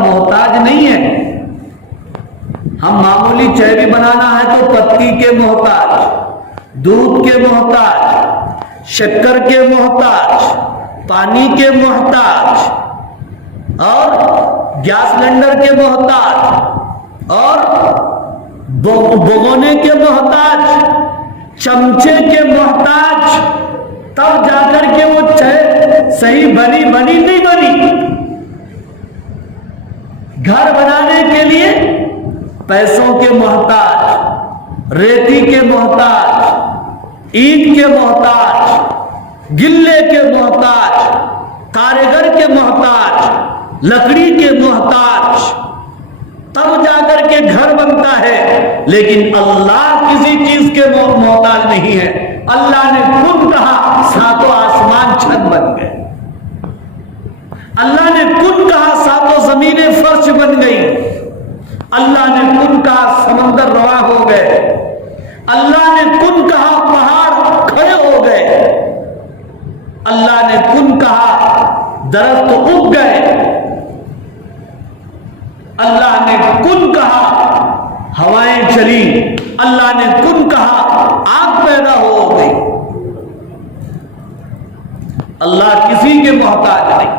मोहताज नहीं है। हम मामूली चाय भी बनाना है तो पत्ती के मोहताज, दूध के मोहताज, शक्कर के मोहताज, पानी के मोहताज और गैस सिलेंडर के मोहताज और भगोने के मोहताज, चमचे के मोहताज, तब जाकर के वो चाय सही बनी नहीं बनी। घर बनाने के लिए पैसों के मोहताज, रेती के मोहताज, ईंट के मोहताज, गिल्ले के मोहताज, कारीगर के मोहताज, लकड़ी के मोहताज, तब जाकर के घर बनता है। लेकिन अल्लाह किसी चीज के मोहताज नहीं है। अल्लाह ने खुद कहा सातों आसमान छत बन गए, अल्लाह ने खुद कहा सातों जमीनें फर्श बन गई, अल्लाह ने खुद कहा समंदर रवा हो गए, अल्लाह ने खुद कहा पहाड़ खड़े हो गए, अल्लाह ने खुद कहा दरख्त उग गए, अल्लाह ने खुद कहा हवाएं चली, अल्लाह ने खुद कहा आग पैदा हो गई। अल्लाह किसी के मोहताज नहीं।